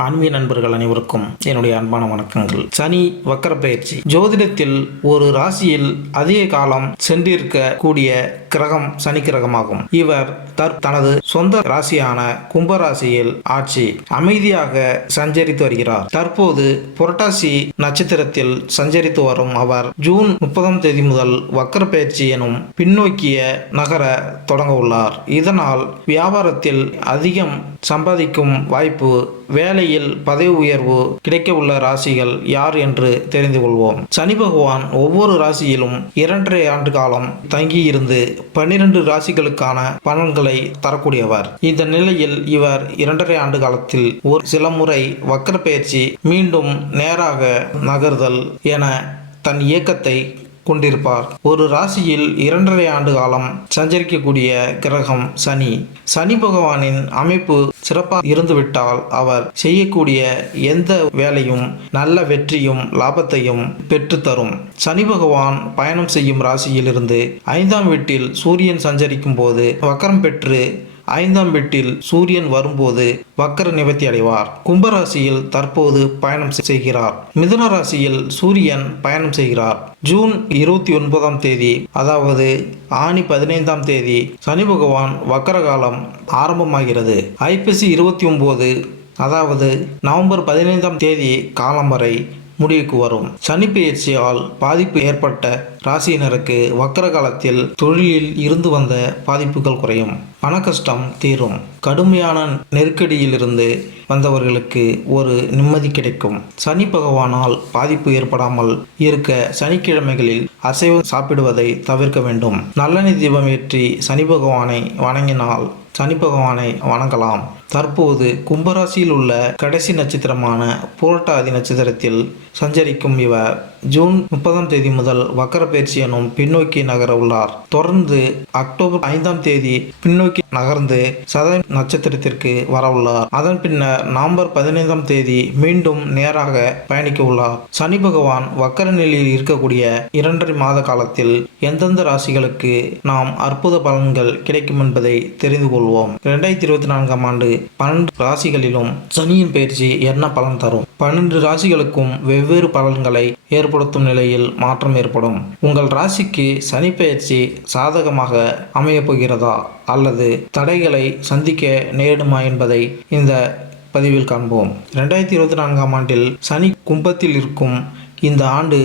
ஆன்மீக நண்பர்கள் அனைவருக்கும் என்னுடைய அன்பான வணக்கங்கள். சனி வக்கர பயிற்சி ஜோதிடத்தில் ஒரு ராசியில் அதிக காலம் சென்றிருக்க கூடிய கிரகம் சனி கிரகமாகும். இவர் தனது சொந்த ராசியான கும்பராசியில் ஆட்சி அமைதியாக சஞ்சரித்து வருகிறார். தற்போது புரட்டாசி நட்சத்திரத்தில் சஞ்சரித்து வரும் அவர் ஜூன் 30 முதல் வக்கர பயிற்சி எனும் பின்னோக்கிய நகர தொடங்க உள்ளார். இதனால் வியாபாரத்தில் அதிகம் சம்பாதிக்கும் வாய்ப்பு, வேலையில் பதவி உயர்வு கிடைக்க உள்ள ராசிகள் யார் என்று தெரிந்து கொள்வோம். சனி பகவான் ஒவ்வொரு ராசியிலும் 2.5 ஆண்டு காலம் தங்கியிருந்து 12 ராசிகளுக்கான பலன்களை தரக்கூடியவர். இந்த நிலையில் இவர் 2.5 ஆண்டு காலத்தில் ஒரு சில முறை வக்கர பயிற்சி, மீண்டும் நேராக நகர்தல் என தன் இயக்கத்தை கொண்டிருப்பார். ஒரு ராசியில் 2.5 ஆண்டு காலம் சஞ்சரிக்கக்கூடிய கிரகம் சனி. சனி பகவானின் அமைப்பு சிறப்பாக இருந்துவிட்டால் அவர் செய்யக்கூடிய எந்த வேலையும் நல்ல வெற்றியும் லாபத்தையும் பெற்றுத்தரும். சனி பகவான் பயணம் செய்யும் ராசியிலிருந்து 5ஆம் வீட்டில் சூரியன் சஞ்சரிக்கும் போது வக்கரம் பெற்று 5ஆம் வீட்டில் சூரியன் வரும்போது வக்கர நிவர்த்தி அடைவார். கும்பராசியில் தற்போது பயணம் செய்கிறார். மிதுன ராசியில் சூரியன் பயணம் செய்கிறார். ஜூன் 29ஆம் தேதி, அதாவது ஆனி 15ஆம் தேதி சனி பகவான் வக்கர காலம் ஆரம்பமாகிறது. ஐப்பசி 29, அதாவது நவம்பர் 15ஆம் தேதி காலம் வரை முடிவுக்கு வரும். சனி பெயர்ச்சியால் பாதிப்பு ஏற்பட்ட ராசியினருக்கு வக்கர காலத்தில் தொழிலில் இருந்து வந்த பாதிப்புகள் குறையும், பண கஷ்டம் தீரும், கடுமையான நெருக்கடியிலிருந்து வந்தவர்களுக்கு ஒரு நிம்மதி கிடைக்கும். சனி பகவானால் பாதிப்பு ஏற்படாமல் இருக்க சனிக்கிழமைகளில் அசைவம் சாப்பிடுவதை தவிர்க்க வேண்டும். நல்லெண்ணெய் தீபம் ஏற்றி சனி பகவானை வணங்கினால் சனி பகவானை வணங்கலாம். தற்போது கும்பராசியில் உள்ள கடைசி நட்சத்திரமான புரட்டாதி நட்சத்திரத்தில் சஞ்சரிக்கும் இவர் ஜூன் 30ஆம் தேதி முதல் வக்கர பயிற்சி எனும் பின்னோக்கி நகர உள்ளார். தொடர்ந்து அக்டோபர் 5ஆம் தேதி பின்னோக்கி நகர்ந்து சதய நட்சத்திரத்திற்கு வர உள்ளார். அதன் பின்னர் நவம்பர் 15ஆம் தேதி மீண்டும் நேராக பயணிக்க உள்ளார். சனி பகவான் வக்கர நிலையில் இருக்கக்கூடிய 2.5 மாத காலத்தில் எந்தெந்த ராசிகளுக்கு நாம் அற்புத பலன்கள் கிடைக்கும் என்பதை தெரிந்து கொள்வோம். 2024ஆம் ஆண்டு 12 ராசிகளிலும் சனியின் பயிற்சி என்ன பலன் தரும்? 12 ராசிகளுக்கும் வெவ்வேறு பலன்களை ஏற்படுத்தும் நிலையில் மாற்றம் ஏற்படும். உங்கள் ராசிக்கு சனி பயிற்சி சாதகமாக அமையப் போகிறதா அல்லது தடைகளை சந்திக்க நேரிடுமா என்பதை இந்த பதிவில் காண்போம். 2024ஆம் ஆண்டில் சனி கும்பத்தில் இருக்கும் இந்த ஆண்டு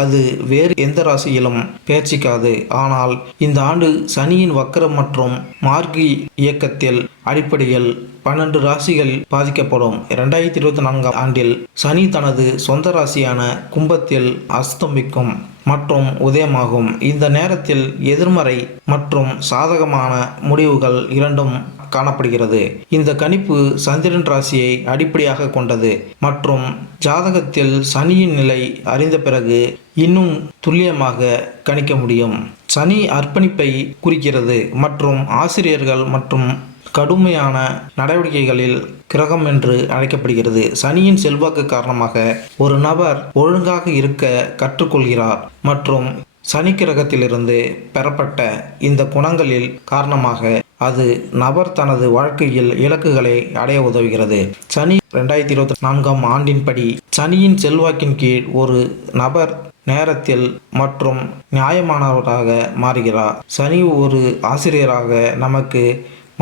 அது வேறு எந்த ராசியிலும் பெயர்ச்சிக்காது. ஆனால் இந்த ஆண்டு சனியின் வக்கரம் மற்றும் மார்கி இயக்கத்தில் அடிப்படையில் 12 ராசிகள் பாதிக்கப்படும். 2024ஆம் ஆண்டில் சனி தனது சொந்த ராசியான கும்பத்தில் அஸ்தமிக்கும் மற்றும் உதயமாகும். இந்த நேரத்தில் எதிர்மறை மற்றும் சாதகமான முடிவுகள் இரண்டும் காணப்படுகிறது. இந்த கணிப்பு சந்திரன் ராசியை அடிப்படையாக கொண்டது மற்றும் ஜாதகத்தில் சனியின் நிலை அறிந்த பிறகு இன்னும் துல்லியமாக கணிக்க முடியும். சனி அர்ப்பணிப்பை குறிக்கிறது மற்றும் ஆசிரியர்கள் மற்றும் கடுமையான நடவடிக்கைகளில் கிரகம் என்று அழைக்கப்படுகிறது. சனியின் செல்வாக்கு காரணமாக ஒரு நபர் ஒழுங்காக இருக்க கற்றுக்கொள்கிறார் மற்றும் சனி கிரகத்திலிருந்து பெறப்பட்ட இந்த குணங்களில் காரணமாக அது நபர் தனது வாழ்க்கையில் இலக்குகளை அடைய உதவுகிறது. சனி 2024ஆம் ஆண்டின்படி சனியின் செல்வாக்கின் கீழ் ஒரு நபர் நேரத்தில் மற்றும் நியாயமானவராக மாறுகிறார். சனி ஒரு ஆசிரியராக நமக்கு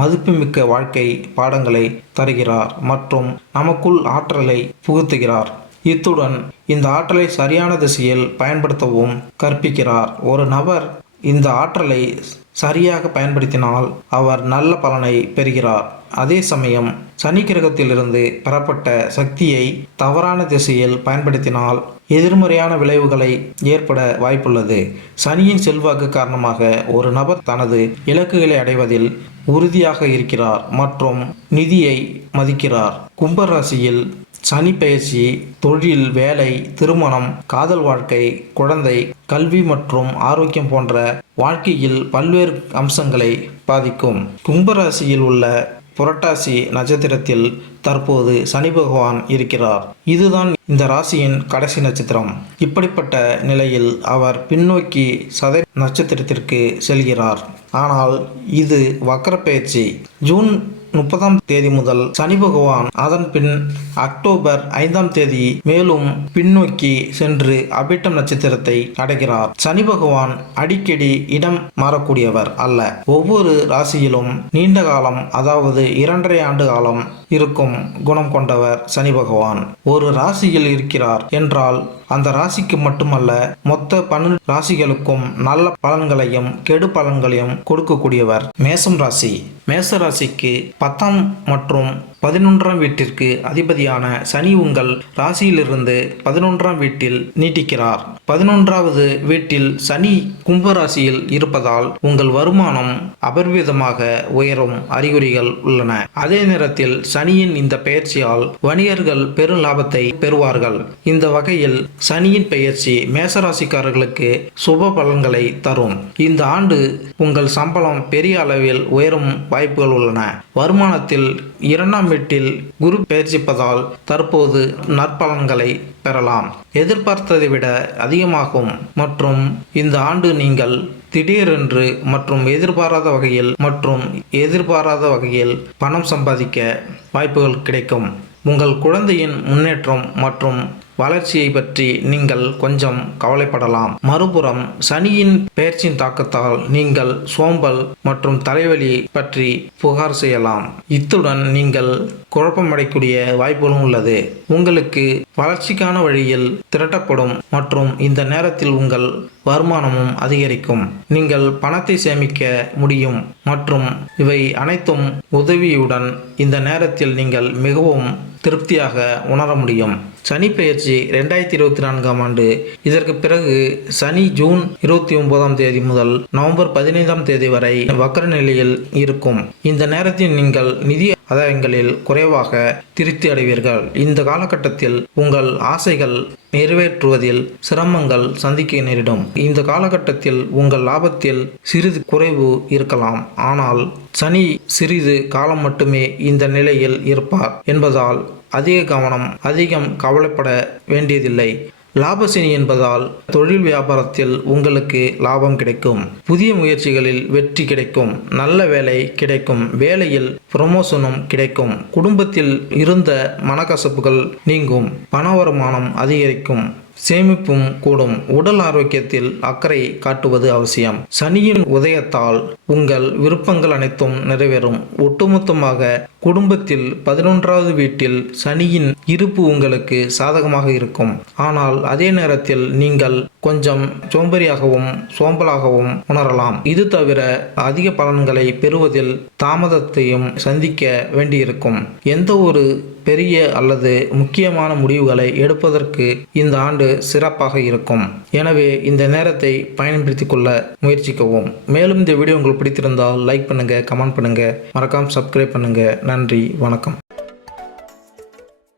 மதிப்புமிக்க வாழ்க்கை பாடங்களை தருகிறார் மற்றும் நமக்குள் ஆற்றலை புகுத்துகிறார். இத்துடன் இந்த ஆற்றலை சரியான திசையில் பயன்படுத்தவும் கற்பிக்கிறார். ஒரு நபர் இந்த ஆற்றலை சரியாக பயன்படுத்தினால் அவர் நல்ல பலனை பெறுகிறார். அதே சமயம் சனி கிரகத்திலிருந்து பெறப்பட்ட சக்தியை தவறான திசையில் பயன்படுத்தினால் எதிர்மறையான விளைவுகளை ஏற்பட வாய்ப்புள்ளது. சனியின் செல்வாக்கு காரணமாக ஒரு நபர் தனது இலக்குகளை அடைவதில் உறுதியாக இருக்கிறார் மற்றும் நிதியை மதிக்கிறார். கும்பராசியில் சனி பயிற்சி தொழில், வேலை, திருமணம், காதல் வாழ்க்கை, குழந்தை, கல்வி மற்றும் ஆரோக்கியம் போன்ற வாழ்க்கையில் பல்வேறு அம்சங்களை பாதிக்கும். கும்பராசியில் உள்ள புரட்டாசி நட்சத்திரத்தில் தற்போது சனி பகவான் இருக்கிறார். இதுதான் இந்த ராசியின் கடைசி நட்சத்திரம். இப்படிப்பட்ட நிலையில் அவர் பின்னோக்கி சதய நட்சத்திரத்திற்கு செல்கிறார். ஆனால் இது வக்கர பயிற்சி. ஜூன் 30ஆம் தேதி முதல் சனி பகவான் அதன் பின் அக்டோபர் 5ஆம் தேதி மேலும் பின்னோக்கி சென்று அபிட்டம் நட்சத்திரத்தை அடைகிறார். சனி பகவான் அடிக்கடி இடம் மாறக்கூடியவர் அல்ல. ஒவ்வொரு ராசியிலும் நீண்ட காலம், அதாவது 2.5 ஆண்டு காலம் இருக்கும் குணம் கொண்டவர் சனி பகவான். ஒரு ராசியில் இருக்கிறார் என்றால் அந்த ராசிக்கு மட்டுமல்ல, மொத்த 12 ராசிகளுக்கும் நல்ல பலன்களையும் கெடு பலன்களையும் கொடுக்கக்கூடியவர். மேசம் ராசி. மேச ராசிக்கு 10ஆம் மற்றும் 11ஆம் வீட்டிற்கு அதிபதியான சனி உங்கள் ராசியிலிருந்து 11ஆம் வீட்டில் நீட்டிக்கிறார். 11வது வீட்டில் சனி கும்பராசியில் இருப்பதால் உங்கள் வருமானம் அபரிவிதமாக உயரும் அறிகுறிகள் உள்ளன. அதே நேரத்தில் சனியின் இந்த பெயர்ச்சியால் வணிகர்கள் பெரும் லாபத்தை பெறுவார்கள். இந்த வகையில் சனியின் பெயர்ச்சி மேசராசிக்காரர்களுக்கு சுப பலன்களை தரும். இந்த ஆண்டு உங்கள் சம்பளம் பெரிய அளவில் உயரும் வாய்ப்புகள் உள்ளன. வருமானத்தில் 2ஆம் வீட்டில் குரு பெயர்ச்சிப்பதால் தற்போது நற்பலன்களை பெறலாம். எதிர்பார்த்ததை விட அதிகமாகும். மற்றும் இந்த ஆண்டு நீங்கள் திடீரென்று மற்றும் எதிர்பாராத வகையில் பணம் சம்பாதிக்க வாய்ப்புகள் கிடைக்கும். உங்கள் குழந்தையின் முன்னேற்றம் மற்றும் வளர்ச்சியை பற்றி நீங்கள் கொஞ்சம் கவலைப்படலாம். மறுபுறம் சனியின் பெயர்ச்சியின் தாக்கத்தால் நீங்கள் சோம்பல் மற்றும் தலைவலி பற்றி புகார் செய்யலாம். இத்துடன் நீங்கள் குழப்பமடையக்கூடிய வாய்ப்புகளும் உள்ளது. உங்களுக்கு வளர்ச்சிக்கான வழியில் திரட்டப்படும் மற்றும் இந்த நேரத்தில் உங்கள் வருமானமும் அதிகரிக்கும். நீங்கள் பணத்தை சேமிக்க முடியும் மற்றும் இவை அனைத்தும் உதவியுடன் இந்த நேரத்தில் நீங்கள் மிகவும் திருப்தியாக உணர முடியும். சனி பெயர்ச்சி 2024ஆம் ஆண்டு. இதற்கு பிறகு சனி ஜூன் 29ஆம் தேதி முதல் நவம்பர் 15ஆம் தேதி வரை வக்ர நிலையில் இருக்கும். இந்த நேரத்தில் நீங்கள் நிதி ஆதாயங்களில் குறைவாக திருப்தி அடைவீர்கள். இந்த காலகட்டத்தில் உங்கள் ஆசைகள் நிறைவேற்றுவதில் சிரமங்கள் சந்திக்க நேரிடும். இந்த காலகட்டத்தில் உங்கள் லாபத்தில் சிறிது குறைவு இருக்கலாம். ஆனால் சனி சிறிது காலம் மட்டுமே இந்த நிலையில் இருப்பார் என்பதால் அதிகம் கவலைப்பட வேண்டியதில்லை. லாபசனி என்பதால் தொழில் வியாபாரத்தில் உங்களுக்கு லாபம் கிடைக்கும். புதிய முயற்சிகளில் வெற்றி கிடைக்கும். நல்ல வேலை கிடைக்கும். வேலையில் ப்ரமோஷனும் கிடைக்கும். குடும்பத்தில் இருந்த மனக்கசப்புகள் நீங்கும். பண வருமானம் அதிகரிக்கும். சேமிப்பும் கூடும். உடல் ஆரோக்கியத்தில் அக்கறை காட்டுவது அவசியம். சனியின் உதயத்தால் உங்கள் விருப்பங்கள் அனைத்தும் நிறைவேறும். ஒட்டுமொத்தமாக குடும்பத்தில் 11வது வீட்டில் சனியின் இருப்பு உங்களுக்கு சாதகமாக இருக்கும். ஆனால் அதே நேரத்தில் நீங்கள் கொஞ்சம் சோம்பலாகவும் உணரலாம். இது தவிர அதிக பலன்களை பெறுவதில் தாமதத்தையும் சந்திக்க வேண்டியிருக்கும். எந்த ஒரு பெரிய அல்லது முக்கியமான முடிவுகளை எடுப்பதற்கு இந்த ஆண்டு சிறப்பாக இருக்கும். எனவே இந்த நேரத்தை பயன்படுத்திக் கொள்ள முயற்சிக்கவும். மேலும் இந்த வீடியோ உங்களுக்கு பிடித்திருந்தால் லைக் பண்ணுங்க, கமெண்ட் பண்ணுங்க, மறக்காம சப்ஸ்கிரைப் பண்ணுங்க. நன்றி, வணக்கம்.